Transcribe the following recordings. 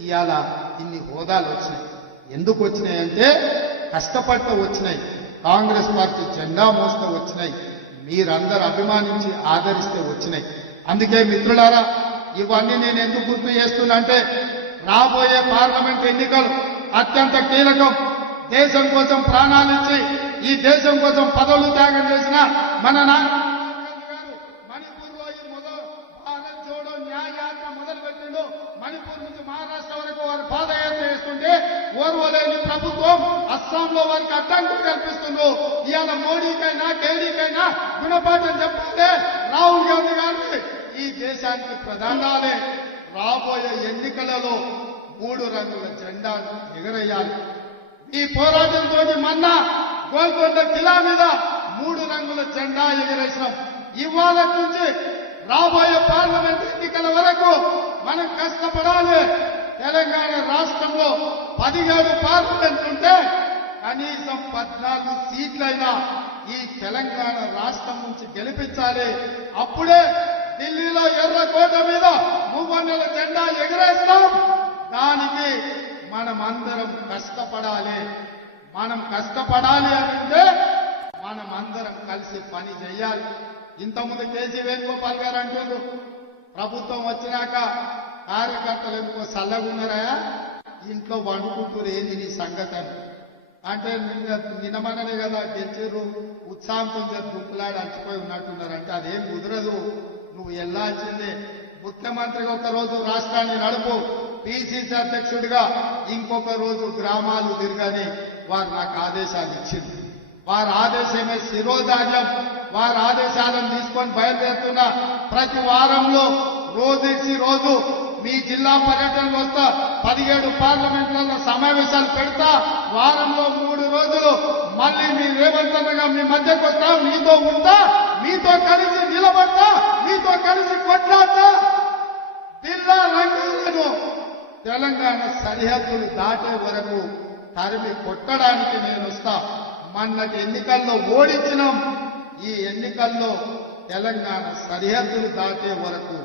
ఇవాళ ఇన్ని హోదాలు వచ్చినాయి. ఎందుకు వచ్చినాయంటే కష్టపడితే వచ్చినాయి. కాంగ్రెస్ పార్టీ జెండా మోస్తూ వచ్చినాయి. మీరందరూ అభిమానించి ఆదరిస్తే వచ్చినాయి. అందుకే మిత్రులారా ఇవన్నీ నేను ఎందుకు గుర్తు చేస్తున్నా అంటే రాబోయే పార్లమెంట్ ఎన్నికలు అత్యంత కీలకం. దేశం కోసం ప్రాణాలిచ్చి ఈ దేశం కోసం పదవులు త్యాగం చేసిన మన ఓర్వలేని ప్రభుత్వం అస్సాంలో వారికి అడ్డంకులు కల్పిస్తుండ్రు. ఇవాళ మోడీకైనా కేడీకైనా గుణపాఠం చెప్పాలి రాహుల్ గాంధీ గారికి ఈ దేశానికి ప్రధానాలే. రాబోయే ఎన్నికలలో మూడు రంగుల జెండాను ఎగరేయాలి. ఈ పోరాటంతో మొన్న గోల్కొండ కిలా మీద మూడు రంగుల జెండా ఎగరేసాం ఇవాళ నుంచి రాబోయే పార్లమెంట్ ఎన్నికల వరకు మనం కష్టపడాలి. తెలంగాణ రాష్ట్రంలో పదిహేడు పార్లమెంట్ ఉంటే కనీసం పద్నాలుగు సీట్లైనా ఈ తెలంగాణ రాష్ట్రం నుంచి గెలిపించాలి. అప్పుడే ఢిల్లీలో ఎర్రకోట మీద మూవన్నెల జెండా ఎగరేస్తాం. దానికి మనమందరం కష్టపడాలి. మనం కష్టపడాలి అంటే మనం అందరం కలిసి పని చేయాలి. ఇంతకుముందు కేసీ వేణుగోపాల్ గారు అంటున్నారు ప్రభుత్వం వచ్చినాక కార్యకర్తలు ఎందుకో చల్లగున్నారా ఇంట్లో వండుకుంటారు ఏంది నీ సంగతి? అని అంటే నిన్న నిన్నమననే కదా గెలిచిర్రు ఉత్సాహం కొంచెం దుక్కులాడి అలసిపోయి ఉన్నట్టున్నారు అంటే అదేం కుదరదు. నువ్వు వెళ్ళాల్సిందే ముఖ్యమంత్రిగా ఒక రోజు రాష్ట్రాన్ని నడుపు పిసిసి అధ్యక్షుడిగా ఇంకొక రోజు గ్రామాలు తిరగని వారు నాకు ఆదేశాలు ఇచ్చింది వారి ఆదేశమే శిరోధార్యం. వారి ఆదేశాలను తీసుకొని బయలుదేరుతున్న ప్రతి వారంలో రోజు రోజు మీ జిల్లా పర్యటనకు వస్తా. పదిహేడు పార్లమెంట్లలో సమావేశాలు పెడతా. వారంలో మూడు రోజులు మళ్ళీ మీ రేవంత్ మీ మధ్యకు వస్తా. మీతో ఉంటా మీతో కలిసి నిలబడతా మీతో కలిసి కొట్లాడతా. జిల్లా రంగులను తెలంగాణ సరిహద్దులు దాటే వరకు తరిమి కొట్టడానికి నేను వస్తా. మొన్నటి ఎన్నికల్లో ఓడించినాం. ఈ ఎన్నికల్లో తెలంగాణ సరిహద్దులు దాటే వరకు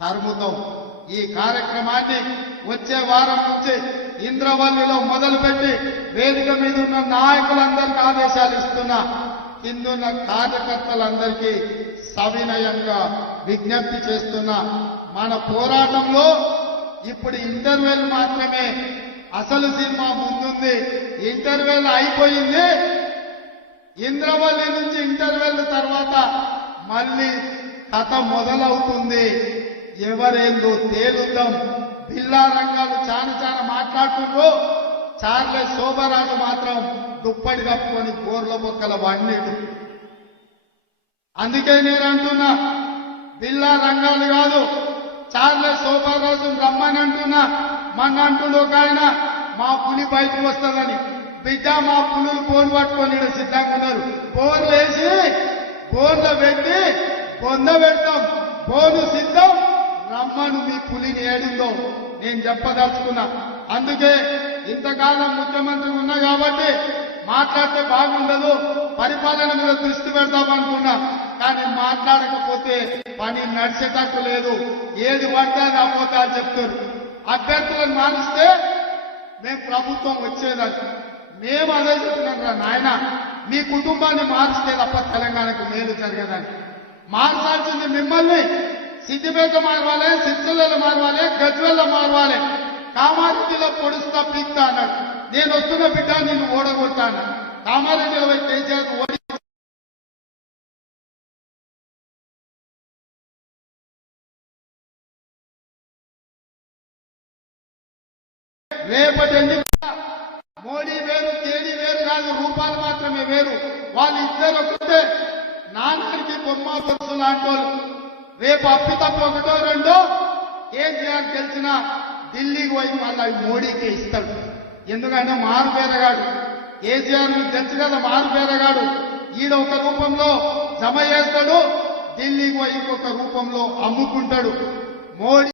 తరుముతాం. ఈ కార్యక్రమాన్ని వచ్చే వారం నుంచి ఇంద్రవల్లిలో మొదలుపెట్టి వేదిక మీద ఉన్న నాయకులందరికీ ఆదేశాలు ఇస్తున్నా. కిందున్న కార్యకర్తలందరికీ సవినయంగా విజ్ఞప్తి చేస్తున్నా. మన పోరాటంలో ఇప్పుడు ఇంటర్వెల్ మాత్రమే. అసలు సినిమా ముందుంది. ఇంటర్వెల్ అయిపోయింది. ఇంద్రవల్లి నుంచి ఇంటర్వెల్ తర్వాత మళ్ళీ కథ మొదలవుతుంది. ఎవరేందో తేలుద్దాం బిల్లా రంగాలు చాలా చాలా మాట్లాడుతుండ్రు. చార్లే శోభరాజు మాత్రం దుప్పటి కప్పుకొని గోర్ల బొక్కల వండిడు అందుకే నేను అంటున్నా బిల్లా రంగాలు కాదు చార్లే శోభారాజు రమ్మని అంటున్నా మన అంటుడు ఒక ఆయన మా పులి బయటకు వస్తుందని. బిడ్డ మా పులులు పోలు పట్టుకొని సిద్ధంగా ఉన్నారు. బోర్లు వేసి బోర్లు పెట్టి పొంద పెడతాం. బోను సిద్ధం. రమ్మను మీ పులిని ఏడిందో. నేను చెప్పదలుచుకున్నా. అందుకే ఇంతకాలం ముఖ్యమంత్రి ఉన్నా కాబట్టి మాట్లాడితే బాగుండదు. పరిపాలన మీద దృష్టి పెడదామనుకున్నా కానీ మాట్లాడకపోతే పని నడిచేటట్టు లేదు. ఏది పడితే అది అని చెప్తారు. అభ్యర్థులను మానిస్తే మేము ప్రభుత్వం వచ్చేదాన్ని మేము అదే చెప్తున్నాం రా నాయన మీ కుటుంబాన్ని మారిస్తే తప్ప తెలంగాణకు మేలు జరగదని. మార్చాల్సింది మిమ్మల్ని. సిద్దిపేట మారవాలి సిరిసిల్లలో మారవాలి గజ్వెల్ల మారవాలి. కామారెడ్డిలో పొడుస్తా పీక్తా అన్నాడు నేను వస్తున్న బిడ్డ నిన్ను ఓడగొడతాను. కామారెడ్డిలో పోయి కేసీఆర్ ఓడి రేపటి ఎన్నిక మోడీ వేరు కేడీ వేరు కాదు రూపాలు మాత్రమే వేరు. వాళ్ళు ఇద్దరు ఒకటే నాన్నకి బొమ్మ బొత్సు లాంటి వాళ్ళు రేపు అప్పితప్పు ఒకటో రెండో కేసీఆర్ గెలిచిన ఢిల్లీకి పోయి మళ్ళీ మోడీకి ఇస్తాడు. ఎందుకంటే మారు పేరగాడు. కేసీఆర్ మీకు తెలుసు కదా మారు పేరగాడు. ఈడ ఒక రూపంలో జమ చేస్తాడు ఢిల్లీకి పోయి ఇంకొక రూపంలో అమ్ముకుంటాడు. మోడీ